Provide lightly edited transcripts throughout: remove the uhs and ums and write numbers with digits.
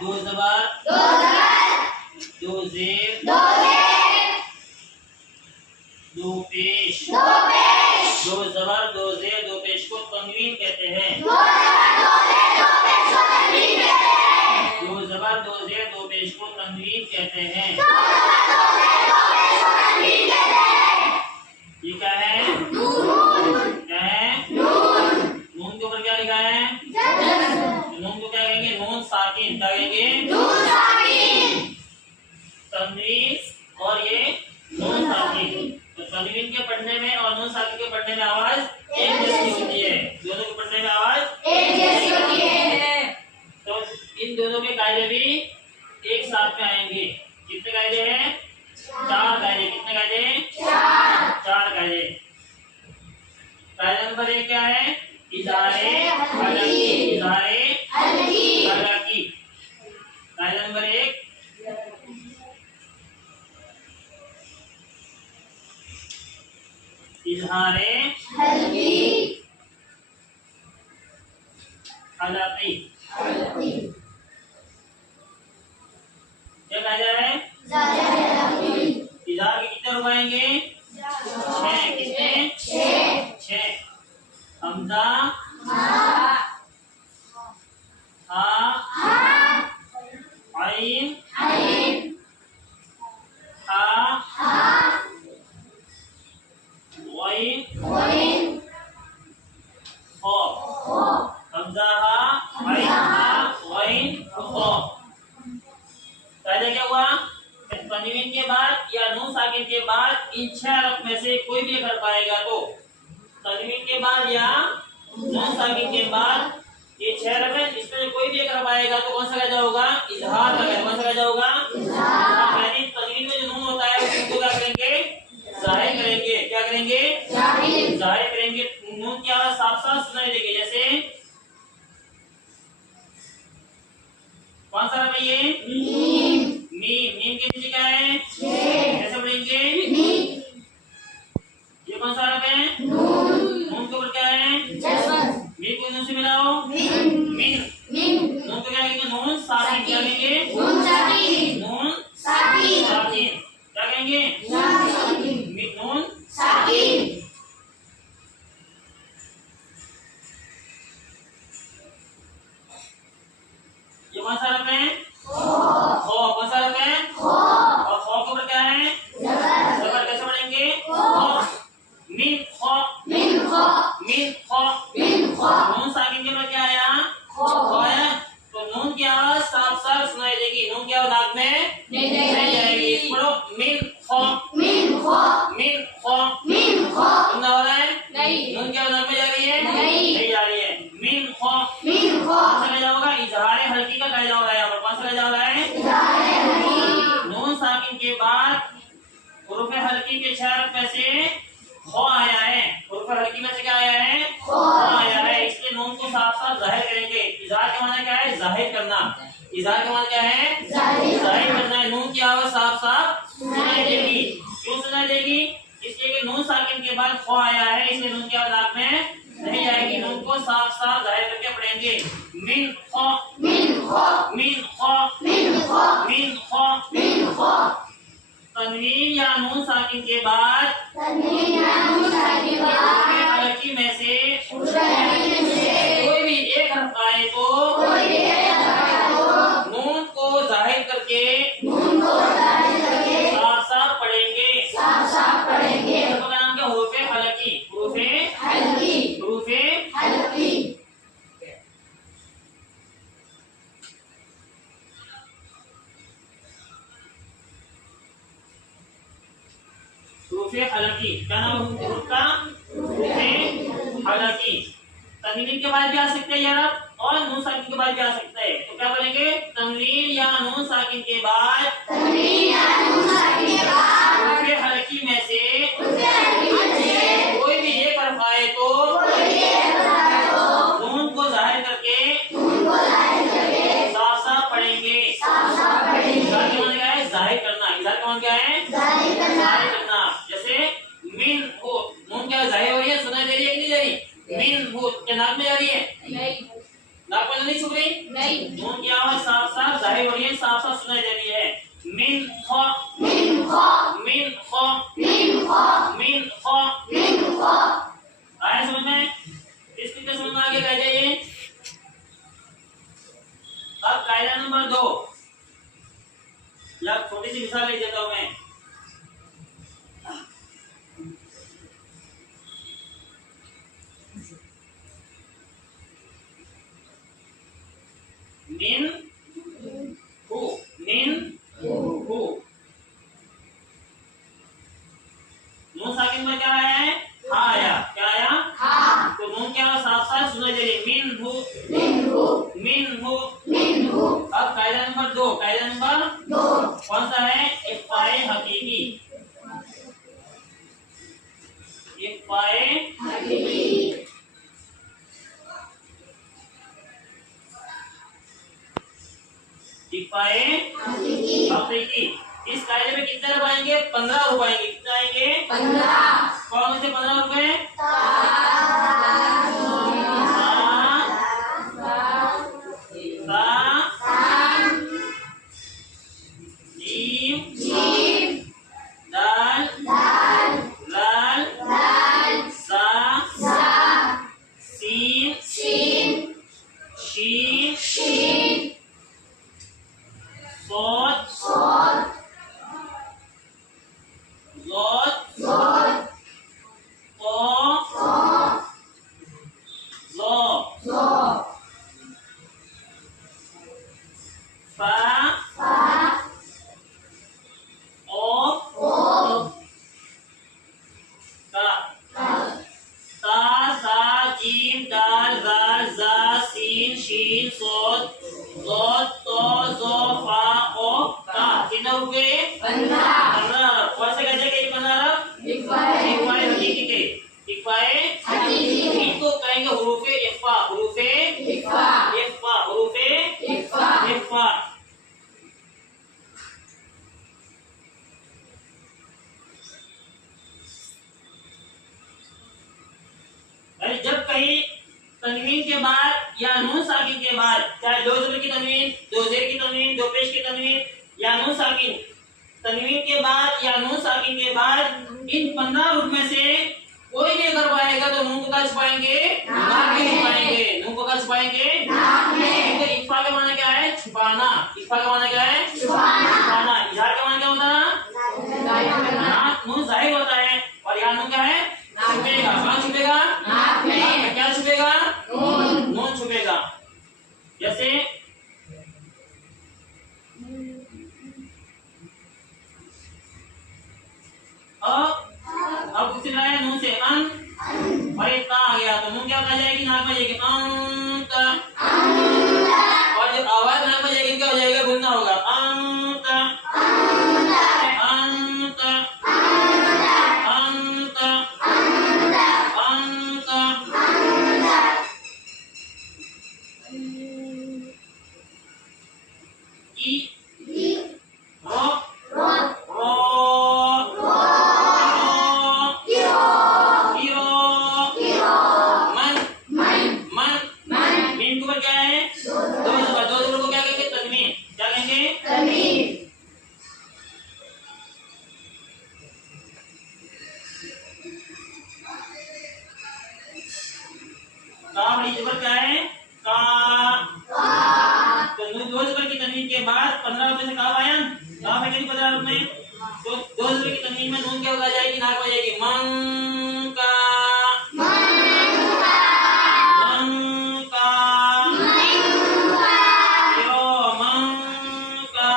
दो जबर दो जेर दो पेश दो जबर दो जेर दो पेश को तनवीन कहते हैं। दो जबर दो जेर दो पेश को तनवीन कहते हैं। ये क्या है? क्या है? नून के ऊपर क्या लिखा है? नून को क्या कहेंगे? नून साकिन। क्या कहेंगे? तनवीन और ये नून साकिन। तो तनवीन के पढ़ने में और नून साकिन के पढ़ने में आवाज एक जैसी होती है। दोनों के पढ़ने में आवाज एक जैसी होती है। तो इन दोनों के कायदे भी एक साथ में आएंगे। कितने कायदे हैं? 4 कायदे। कितने कायदे? 4 कायदे। कायदा नंबर 1 क्या है? इज़हारे हलकी। इज़हारे हलकी। कायदा नंबर 1 इज़हारे हलकी। क्या कायदा है? इज़हार के कितने रूप आएंगे? 6। कितने? 6। हमजा हा आइन हा वाइन खा। हमजा हा आइन हा वाइन खा। कायदा क्या हुआ? तनवीन के बाद या नून साकिन के बाद इन 6 हरफ में से कोई भी अगर पाएगा तो तनवीन के बाद या नून साकिन के बाद ये 6 हरफ है, इसमें कोई भी अगर आएगा तो कौन सा कायदा होगा? इज़हार का। कौन सा कायदा होगा? यानी तनवीन में जो नून होता है उसको क्या करेंगे? ज़ाहिर करेंगे। क्या करेंगे? ज़ाहिर करेंगे। नून की आवाज साफ साफ सुनाई देगी। जैसे कौन सा हरफ है ये? मीम। मीम के नीचे क्या है? कैसे पढ़ेंगे? ये कौन सा हरफ है? नून के ऊपर क्या है? मीम को नून से मिलाओ। मीम। नून को क्या कहेंगे? नून साकिन। क्या कहेंगे? नून साकिन। क्या कहेंगे? नून साकिन। ये कौन सा हरफ है? खो। कौन सा हरफ है? और खो के ऊपर क्या है? जबर। कैसे पढ़ेंगे? मीम खो। नून साकिन के ऊपर क्या आया? खो आया। तो नून की आवाज साफ साफ सुनाई देगी। नून की आवाज नाक में नहीं जाएगी। पढ़ो मीम खो। सुनना हो रहा है? नून की आवाज नाक में जा रही है? नहीं जा रही है। मीम खो। कौन सा कायदा होगा? इज़हारे हल्की का कायदा हो रहा है। यहाँ पर कौन सा कायदा हो रहा है? नून साकिन के बाद हुरूफ़े हल्की के 6 हरफ में से खो आया है। हुरूफ़े हल्की में से क्या आया है? खो आया है। इसलिए नून को साफ साफ जाहिर करेंगे। इज़हार का माना क्या है? जाहिर करना। इज़हार का माना क्या है? जाहिर करना है। नून की आवाज साफ साफ सुनाई देगी। क्यों सुनाई देगी? इसलिए कि नून साकिन के बाद खो आया है, इसलिए नून की आवाज नाक में नहीं जाएगी। नून को साफ साफ जाहिर करके पढ़ेंगे। मिन खो। तनवीन या नून साकिन के बाद हलकी में से कोई भी एक हरफ आए तो नून को जाहिर करके साफ साफ पढ़ेंगे। इसका नाम क्या? हुरूफ़े हलकी। हुरूफ़े हलकी। क्या नाम है उसका? हुरूफ़े हलकी। तनवीन के बाद भी आ सकते हैं यार, और नून साकिन के बाद भी आ सकते हैं। तो क्या बोलेंगे? तनवीन या नून साकिन के बाद हुरूफ़े हलकी में से कोई भी एक हरफ आए तो नून को जाहिर करके साफ साफ पढ़ेंगे। इज़हार का मतलब क्या है? जाहिर करना। इज़हार का मतलब क्या है? जाहिर करना। जैसे मिन हो, नून क्या जाहिर हो रही है? सुनाई दे रही है कि नहीं दे रही? मिन हो क्या नाक में जा रही है? नाक में नहीं छुप रही? नून की आवाज साफ साफ जाहिर हो रही है, साफ साफ सुनाई दे रही है। मिन खा मिन खा मिन खा मिन खा मिन खा मिन खा। आया समझ में? इसकी क्या समझ में आगे कह जाइए। अब कायदा नंबर 2, छोटी सी मिसाल ले देता हूं मैं। मिन हु मिन हु। नून साकिन में क्या है? हा आया। क्या आया? हा। तो नून क्या साफ साफ सुनाई दे रही। मिन हु मिन हु मिन हु मिन हु। अब कायदा नंबर 2, कायदा नंबर 2 कौन सा है? इफ़ाए हकीकी। इफ़ाए हकीकी। इफ़ाए हकीकी। इस कायदे में कितने रुपए आएंगे? 15 रुपए आएंगे। कितने आएंगे? 15। कौन से 15 रुपए? जब कहीं तनवीन के बाद या नून साकिन के बाद, चाहे दो ज़बर की तनवीन, दो ज़ेर की तनवीन, दो पेश की तनवीन या नून साकिन, तनवीन के बाद या नून साकिन के बाद इन 15 रूप में से कोई भी अगर पाएगा तो नून को क्या छुपाएंगे? नाक में छुपाएंगे। नून को क्या छुपाएंगे? नाक में। तो इफ़ा का माना क्या है? छुपाना। इफ़ा का माना क्या है? छुपाना। इज़हार का माना क्या होता है? नाक नून जाहिर होता है और यहाँ नून क्या है? छुपेगा। कहाँ छुपेगा? नाक में। क्या छुपेगा? नून। नून छुपेगा। जैसे अब दूसरी है नून से अन और एक का आ गया तो नून क्या कहा जाएगी? नाक में जाएगी अंत। और जब आवाज नाक में जाएगी क्या हो जाएगा? गुन्ना होगा अंत अंत अंत अंत। ई रो रो क्या है? का। तो दो ज़बर की तनवीन के बाद 15 रुपए से काफ आया। काफ है कितनी 15 रुपए में? तो दो ज़बर की तनवीन में नून क्या हो जाएगी? नाक हो जाएगी मन का मन का यो मन का।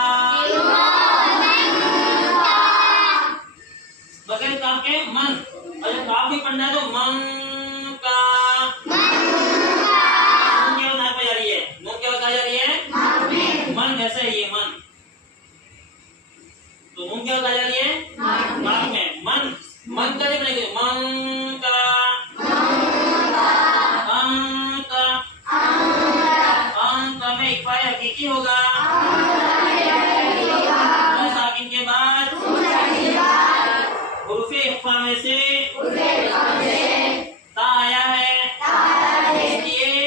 बगैर काफ के मन। और जब काफ भी पढ़ना है तो मन का। मन कैसे है? ये मन तो नून क्या कहा जा रही है? नाक में। मन मन का जब नहीं मन का अंत अंत में इफ़ाए हकीकी होगा। नून साकिन के बाद हुरूफ़े इख़्फ़ा में से ता आया है।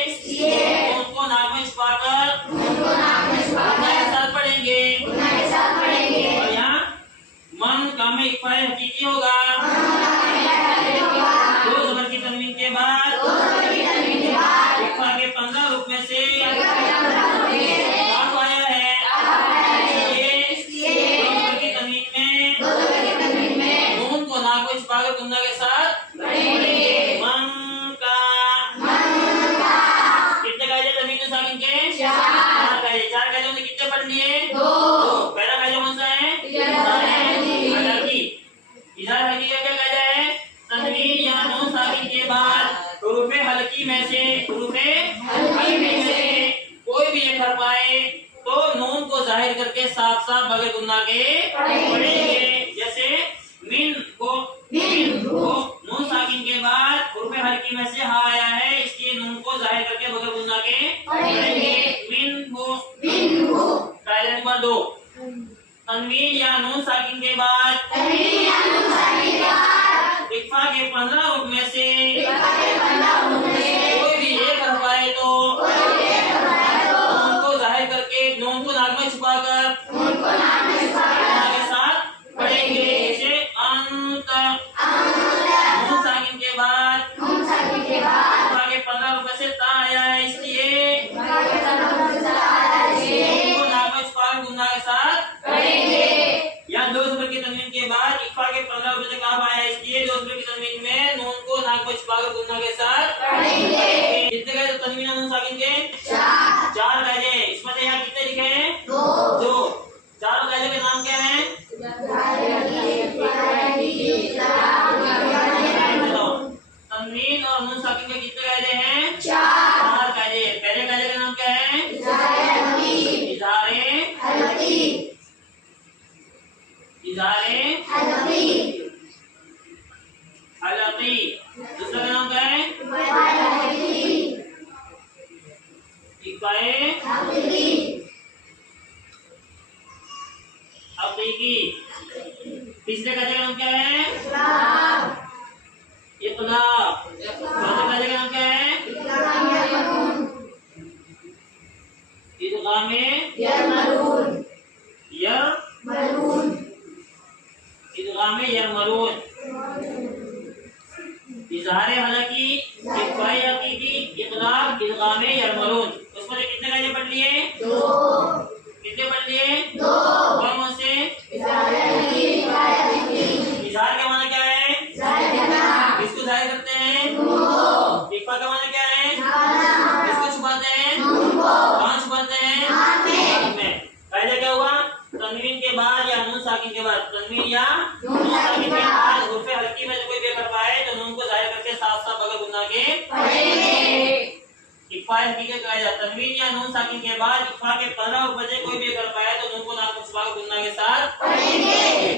इसलिए उनको नाक में छुपाकर पढ़ लिए? दो। पहला कायदा कौन सा है? इज़हारे हलकी। इज़हारे हलकी का क्या कायदा है? तनवीन या नून साकिन के बाद हुरूफ़े हलकी में से कोई भी एक हर्फ आए तो नून को जाहिर करके साफ साफ बगैर गुन्ना के पढ़ेंगे। जैसे मिन को नून साकिन के बाद हुरूफ़े हलकी में से हा आया है, इसलिए नून को जाहिर करके बगैर गुन्ना के पढ़ेंगे। मिन को। कायदा नंबर 2, तनवीन या नून साकिन के बाद इक्फा के 15 रूप में से कोई भी एक हर्फ आए तो नून को जाहिर करके नून को नाक में छुपाकर के साथ पढ़ेंगे। जैसे अंत नून साकिन के बाद इक्फा के 15 रूप में से ता आया है, इसलिए नून को नाक में छुपाकर गुन्ना के साथ पढ़ेंगे। या दो ज़बर की तनवीन के बाद इक्फा के 15 रूप में से काफ आया है, इसलिए दो ज़बर की तनवीन में नून को नाक में छुपाकर गुन्ना के साथ पढ़ेंगे। कितने कायदे तनवीन और नून साकिन के? 4 कायदे। इसमें से यहाँ कितने लिखे हैं? 2। चारों कायदे के नाम क्या हैं? तनवीन और नून साकिन के कितने कायदे हैं? 4 कायदे। पहले कायदे का नाम क्या है? इज़हारे हलकी। दूसरा का नाम क्या है? इक्फाए हकीकी। तीसरे कायदे का नाम क्या है? इक़लाब। चौथे कायदे का नाम क्या है? इदगामे यरमलून। इज़हारे हलकी, इक्फाए हकीकी, इक़लाब, इदगामे यरमलून। उसमें से कितने कायदे पढ़ लिए? 2। कितने पढ़ लिए? 2। कौन से? इज़हार का माना क्या है? किसको जाहिर करते हैं? इक्फा का माना क्या है? किसको छुपाते हैं? कहाँ छुपाते हैं? में। कायदा क्या हुआ? तनवीन के बाद या नून साकिन के बाद, तनवीन या नून साकिन के बाद हुरूफ़े हलकी में से कोई भी हर्फ आए तो नून को जाहिर करके साफ साफ बगैर गुन्ना के पढ़ेंगे। इक्फा हकीकी का कायदा, तनवीन या नून साकिन के बाद इक्फा के 15 रूप में से कोई भी हर्फ आए तो नून को नाक में छुपाकर गुन्ना के साथ पढ़ेंगे।